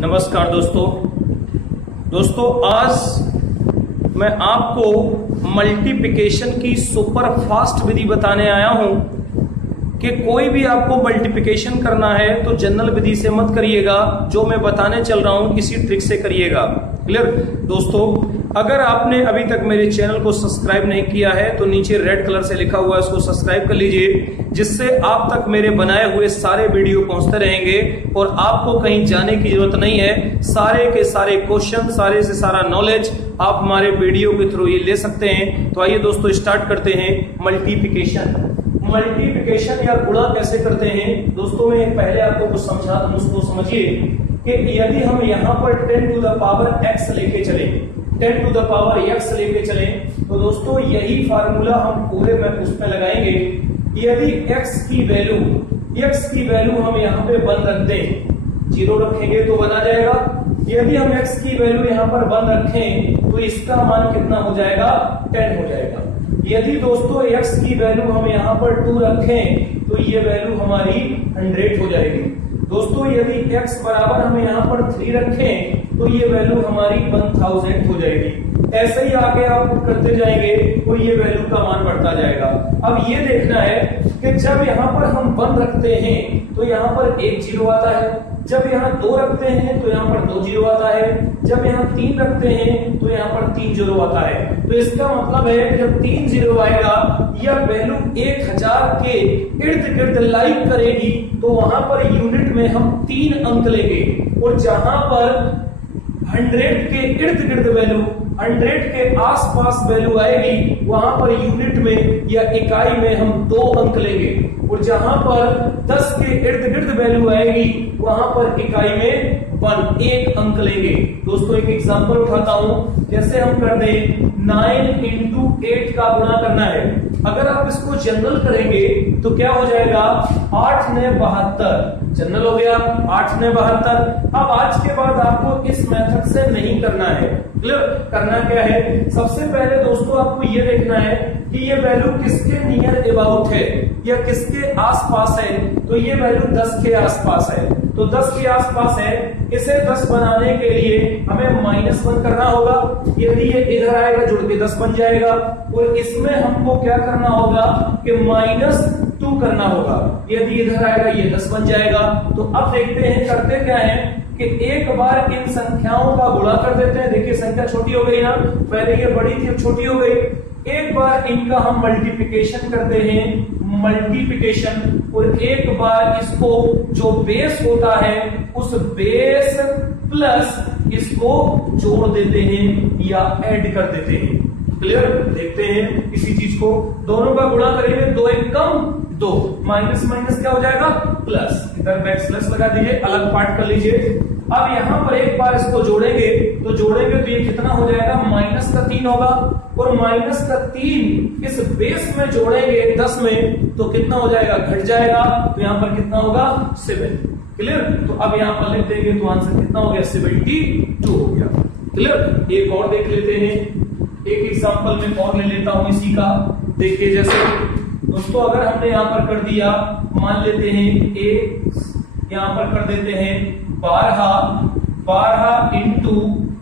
नमस्कार दोस्तों आज मैं आपको मल्टीप्लिकेशन की सुपर फास्ट विधि बताने आया हूं कि कोई भी आपको मल्टीप्लिकेशन करना है तो जनरल विधि से मत करिएगा, जो मैं बताने चल रहा हूं इसी ट्रिक से करिएगा। क्लियर दोस्तों, अगर आपने अभी तक मेरे चैनल को सब्सक्राइब नहीं किया है तो नीचे रेड कलर से लिखा हुआ है उसको सब्सक्राइब कर लीजिए, जिससे आप तक मेरे बनाए हुए सारे वीडियो पहुंचते रहेंगे और आपको कहीं जाने की जरूरत नहीं है। सारे के सारे क्वेश्चन, सारे से सारा नॉलेज आप हमारे वीडियो के थ्रू ये ले सकते हैं। तो आइए दोस्तों स्टार्ट करते हैं मल्टीप्लिकेशन या गुणा कैसे करते हैं। दोस्तों मैं पहले आपको कुछ समझा दूं, उसको समझिए कि यदि हम यहाँ पर 10 टू द पावर x लेके चले, 10 टू द पावर x लेके चले, तो दोस्तों यही फार्मूला हम पूरे में उस पर लगाएंगे। यदि x की वैल्यू हम यहाँ पे 1 रख दें, 0 रखेंगे तो 1 आ जाएगा। यदि हम x की वैल्यू यहाँ पर 1 रखें तो इसका मान कितना हो जाएगा, 10 हो जाएगा। यदि दोस्तों x की वैल्यू हम यहाँ पर 2 रखें तो ये वैल्यू हमारी 100 हो जाएगी। दोस्तों यदि x बराबर हम यहाँ पर 3 रखें तो ये वैल्यू हमारी 1000 हो जाएगी। ऐसे ही आगे आप करते जाएंगे तो ये वैल्यू का मान बढ़ता जाएगा। अब ये देखना है कि जब यहाँ पर हम 1 रखते हैं तो यहाँ पर 1 0 आता है, जब यहाँ 2 रखते हैं तो यहाँ पर 2 0 आता है, जब यहाँ 3 रखते हैं तो यहाँ पर 3 0 आता है। तो इसका मतलब है कि जब 3 0 आएगा यह वैल्यू 1000 के इर्द गिर्द लाइक करेगी तो वहां पर यूनिट में हम 3 अंक लेंगे, और जहां पर 100 के इर्द गिर्द वैल्यू, 100 के आसपास वैल्यू आएगी वहां पर यूनिट में या इकाई में हम 2 अंक लेंगे, और जहां पर 10 के इर्द गिर्द वैल्यू आएगी वहां पर इकाई में 1 अंक लेंगे। दोस्तों एक एग्जांपल उठाता हूं, जैसे हम कर दें 9 इंटू 8 का गुणा करना है। अगर आप इसको जनरल करेंगे तो क्या हो जाएगा, 8 ने 72, जनरल हो गया 8 ने 72। अब आज के बाद आपको इस मेथड से नहीं करना है। क्लियर, करना क्या है, सबसे पहले दोस्तों आपको ये देखना है कि ये वैल्यू किसके नियर अबाउट है या किसके आसपास है। तो ये वैल्यू 10 के आसपास है, तो 10 के आसपास है। इसे 10 बनाने के लिए हमें -1 करना होगा। यदि ये इधर आएगा जुड़ के 10 बन जाएगा, और इसमें हमको क्या करना होगा कि -2 करना होगा। यदि इधर आएगा ये 10 बन जाएगा। तो अब देखते हैं करते क्या है कि एक बार इन संख्याओं का गुणा कर देते हैं। देखिए संख्या छोटी हो गई ना, पहले ये बड़ी थी अब छोटी हो गई। एक बार इनका हम मल्टीप्लिकेशन करते हैं, और एक बार इसको जो बेस होता है उस बेस प्लस इसको जोड़ देते हैं या ऐड कर देते हैं। क्लियर, देखते हैं इसी चीज को, दोनों का गुणा करेंगे, 2 1 कम 2, माइनस माइनस क्या हो जाएगा प्लस, इधर बैक प्लस लगा दीजिए, अलग पार्ट कर लीजिए। अब यहां पर एक बार इसको जोड़ेंगे तो ये कितना हो जाएगा, -3 होगा, और -3 इस बेस में जोड़ेंगे 10 में तो कितना हो जाएगा, घट जाएगा। तो यहां पर कितना होगा, 7। क्लियर, तो अब यहां पर लिख देंगे तो आंसर कितना हो गया, 72 हो गया। क्लियर, एक और देख लेते हैं, एक एग्जांपल में और ले लेता हूं इसी का। देखिए जैसे दोस्तों अगर हमने यहां पर कर दिया, मान लेते हैं यहां पर कर देते हैं 12 इंटू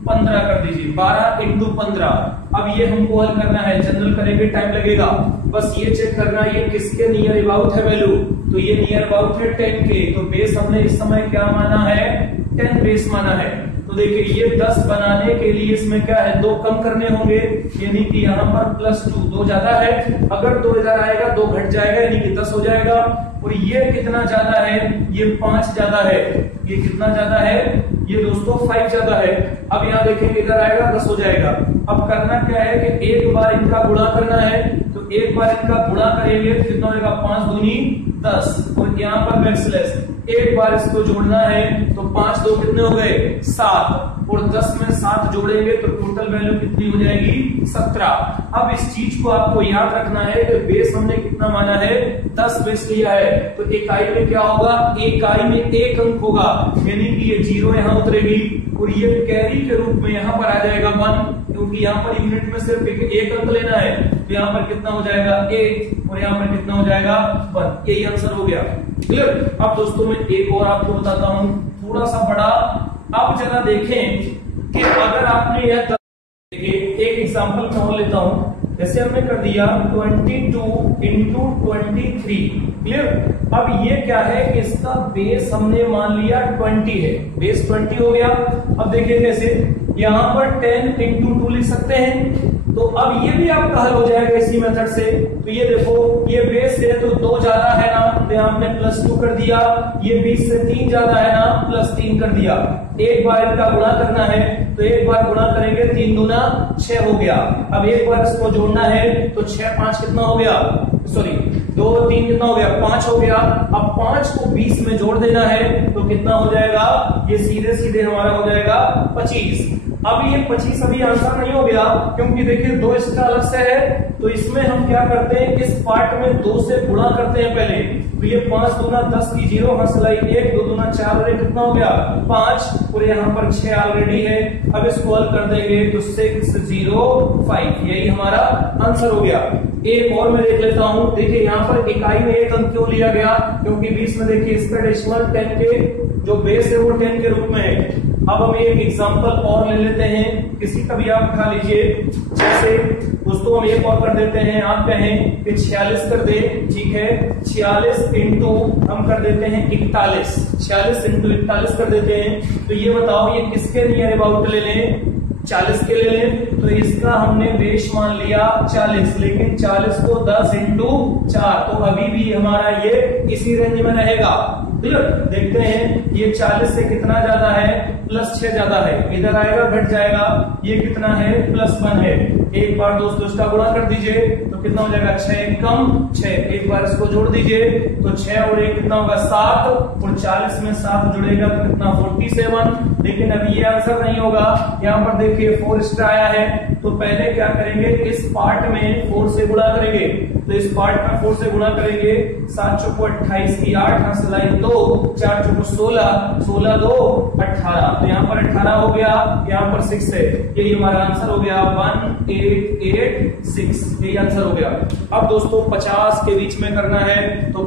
15 कर दीजिए, 12 इंटू 15। अब ये हमको हल करना है, जनरल करेंगे टाइम लगेगा। बस ये चेक करना है ये किसके नियर अबाउट है वैल्यू, तो ये नियर अबाउट है 10 के। तो बेस हमने इस समय क्या माना है, 10 बेस माना है। तो देखिए ये 10 बनाने के लिए इसमें क्या है, 2 कम करने होंगे, यानी कि यहाँ पर +2, 2 ज्यादा है। अगर 2 इधर आएगा 2 घट जाएगा, यानी कि 10 हो जाएगा। और ये कितना ज्यादा है, ये 5 ज्यादा है। ये कितना ज्यादा है, ये दोस्तों 5 ज्यादा है। अब यहाँ देखेंगे इधर आएगा 10 हो जाएगा। अब करना क्या है कि एक बार इनका गुणा करना है, तो एक बार इनका गुणा करेंगे तो कितना होगा, 5 दूनी 10, और यहाँ पर बैकस्लैश। एक बार इसको जोड़ना है तो 5 2 कितने हो गए, 7, और 10 में 7 जोड़ेंगे तो टोटल वैल्यू कितनी हो जाएगी, 17। अब इस चीज को आपको याद रखना है कि बेस हमने कितना माना है, 10 बेस लिया है। तो इकाई में क्या होगा, इकाई में 1 अंक होगा, यानी कि ये 0 यहाँ उतरेगी, और ये कैरी के रूप में यहाँ पर आ जाएगा 1, क्योंकि यहाँ पर यूनिट में सिर्फ 1 अंक लेना है। तो यहाँ पर कितना हो जाएगा 8, और यहाँ पर कितना हो जाएगा 1। यही आंसर हो गया। क्लियर। अब दोस्तों मैं एक और आपको बताता हूं, थोड़ा सा बड़ा अब जरा देखें कि अगर आपने यह देखिए एक एग्जांपल मैं और लेता हूं, जैसे हमने कर दिया 22 इंटू 23, क्लियर। अब ये क्या है कि इसका बेस हमने मान लिया 20 है, बेस 20 हो गया। अब देखिए कैसे, यहां पर 10 इंटू 2 लिख सकते हैं, तो अब ये भी आपका हल हो जाएगा इसी मेथड से। तो ये देखो, ये बेस है तो 2 ज्यादा है ना, तो यहां हमने +2 कर दिया। ये 20 से 3 ज्यादा है ना, +3 कर दिया। एक बार इनका गुणा करना है, तो एक बार गुणा करेंगे, 3 दूना 6 हो गया। अब एक बार इसको जोड़ना है, तो 6 5 कितना हो गया, सॉरी 2 3 कितना हो गया, 5 हो गया। अब 5 को 20 में जोड़ देना है, तो कितना हो जाएगा, ये सीधे सीधे हमारा हो जाएगा 25। अब ये 25 अभी आंसर नहीं हो गया, क्योंकि देखिए 2 इसका अलग से है, तो इसमें हम क्या करते हैं, इस पार्ट में 2 से गुणा करते हैं पहले। तो ये 5 दूना 10 की 0 हंसलाई 1, 2 दूना 4 और 1 कितना हो गया 5, और यहाँ पर 6 ऑलरेडी है। अब इसको हल कर देंगे तो 6 0 5, यही हमारा आंसर हो गया। एक और मैं देख लेता हूं, देखिए यहाँ पर इकाई में 1 अंक क्यों लिया गया, क्योंकि 20 में देखिए इसका डेसिमल 10 के जो बेस है वो 10 के रूप में है। अब हम एक एग्जांपल और ले लेते हैं, किसी का भी आप उठा लीजिए। जैसे दोस्तों हम एक और कर देते हैं, आप कहें कि 46 कर दे, ठीक है। 46 इंटू हम कर देते हैं 41, 46 इंटू 41 कर देते हैं। तो ये बताओ ये किसके नियर अबाउट ले लें, 40 के ले लें। तो इसका हमने बेस मान लिया 40, लेकिन 40 को 10 इंटू 4, तो अभी भी हमारा ये इसी रेंज में रहेगा। देखते हैं ये 40 से कितना ज्यादा है, +6 ज्यादा है, इधर आएगा घट जाएगा। ये कितना है, +1 है। एक बार दोस्तों इसका गुणा कर दीजिए, तो कितना हो जाएगा 6 कम 6, एक बार इसको जोड़ दीजिए, तो 6 और 1 कितना होगा 7, और 40 में 7 जुड़ेगा तो कितना 47। लेकिन अभी ये आंसर नहीं होगा, यहाँ पर देखिए 4 एक्स्ट्रा आया है। तो पहले क्या करेंगे, इस पार्ट में 4 से गुणा करेंगे, तो इस पार्ट में 4 से गुणा करेंगे। 7 चौको 28 की 8 हंसलाई 2, 4 चौको 16, 16 2 18, तो यहाँ पर 18 हो गया, यहाँ पर 6 है, यही हमारा आंसर हो गया 1886, यही आंसर हो गया। अब दोस्तों 50 के बीच में करना है, तो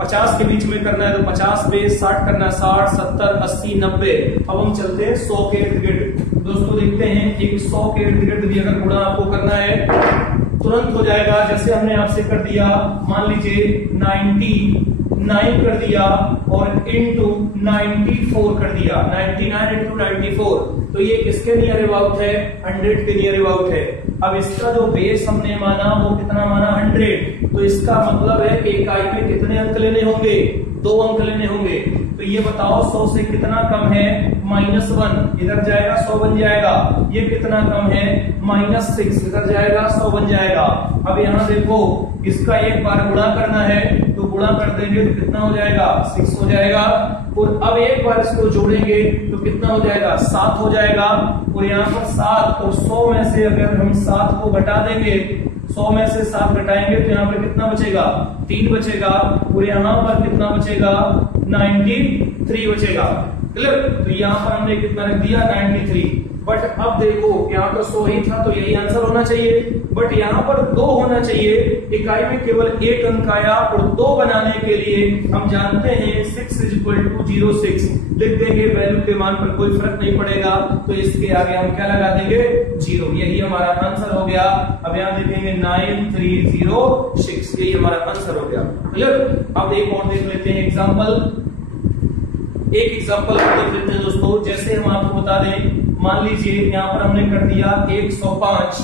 50 के बीच में करना है, तो 50 पे 60 करना है, 60 70 80 90। अब हम चलते हैं 100 के इर्द गिर्द। दोस्तों देखते हैं एक 100 के इर्द गिर्द भी अगर गुणा आपको करना है तुरंत हो जाएगा। जैसे हमने आपसे कर दिया, मान लीजिए 99 कर दिया और इंटू 94 कर दिया, 99 इंटू 94, तो ये किसके नियर अबाउट है, 100 के नियर अबाउट है। अब इसका जो बेस हमने माना वो कितना माना, 100, तो इसका मतलब है कि इकाई में कितने अंक लेने होंगे, 2 अंक लेने होंगे। तो ये बताओ 100 से कितना कम है, -1, इधर जाएगा 100 बन जाएगा। ये कितना कम है, -6, इधर जाएगा 100 बन जाएगा। अब यहाँ देखो इसका एक बार गुणा करना है, तो गुणा कर देंगे तो कितना हो जाएगा 6 हो जाएगा। और अब एक बार इसको जोड़ेंगे तो कितना हो जाएगा 7 हो जाएगा। और यहाँ पर 7 और 100 में से अगर हम 7 को घटा देंगे, 100 में से 7 घटाएंगे तो यहाँ पर कितना बचेगा, 3 बचेगा। और यहाँ पर कितना बचेगा, 93 बचेगा, क्लियर। तो यहाँ पर हमने कितना रख दिया, 93। बट अब देखो यहाँ पर 100 ही था, तो यही आंसर होना चाहिए, बट यहाँ पर 2 होना चाहिए। इकाई में केवल 1 अंक आया, और 2 बनाने के लिए हम जानते हैं 6 = 06 लिख देंगे, वैल्यू के मान पर कोई फर्क नहीं पड़ेगा, तो इसके आगे हम क्या लगा देंगे, 0, यही हमारा आंसर हो गया। अब यहाँ देखेंगे 9306, यही हमारा आंसर हो गया, क्लियर। अब एक और देख लेते हैं एग्जाम्पल, एक एग्जाम्पल देख लेते हैं दोस्तों। जैसे हम आपको बता दें, मान लीजिए यहाँ पर हमने कर दिया 105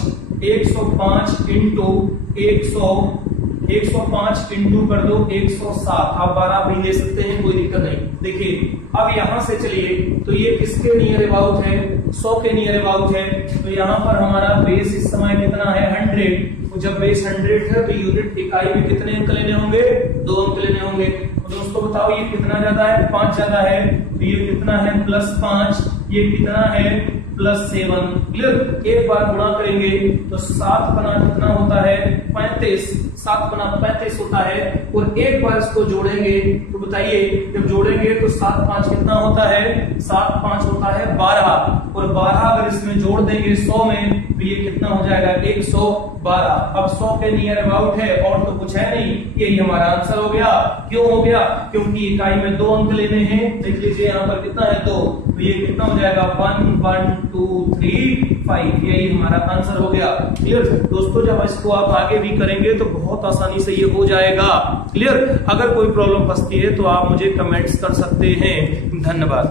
इंटू 105 इंटू कर दो 107, आप 12 भी ले सकते हैं, कोई दिक्कत नहीं। देखिए अब यहां से चलिए, तो ये किसके नियर अबाउट है, 100 के नियर अबाउट है। तो यहाँ पर हमारा बेस इस समय कितना है, 100। जब बेस 100 है तो यूनिट इकाई में कितने अंक लेने होंगे, 2 अंक लेने होंगे। तो दोस्तों बताओ ये कितना ज्यादा है, 5 ज्यादा है, तो ये कितना है +5, ये कितना है +7, क्लियर। एक बार गुणा करेंगे तो 7 बना कितना होता है 35, 7 गुना 35 होता है, और एक बार इसको जोड़ेंगे तो बताइए, जब जोड़ेंगे तो 7 5 कितना होता है, 7 5 होता है 12, और 12 अगर इसमें जोड़ देंगे 100 में तो ये कितना हो जाएगा 112। अब 100 के नियर अबाउट है और तो कुछ है नहीं, यही हमारा आंसर हो गया। क्यों हो गया, क्योंकि इकाई में 2 अंक लेने हैं। देख लीजिए यहाँ पर कितना है 2, तो ये कितना हो जाएगा 1 1 2 3 5, यही हमारा आंसर हो गया। क्लियर दोस्तों, जब इसको आप आगे भी करेंगे तो बहुत आसानी से ये हो जाएगा। क्लियर, अगर कोई प्रॉब्लम फंसती है तो आप मुझे कमेंट्स कर सकते हैं। धन्यवाद।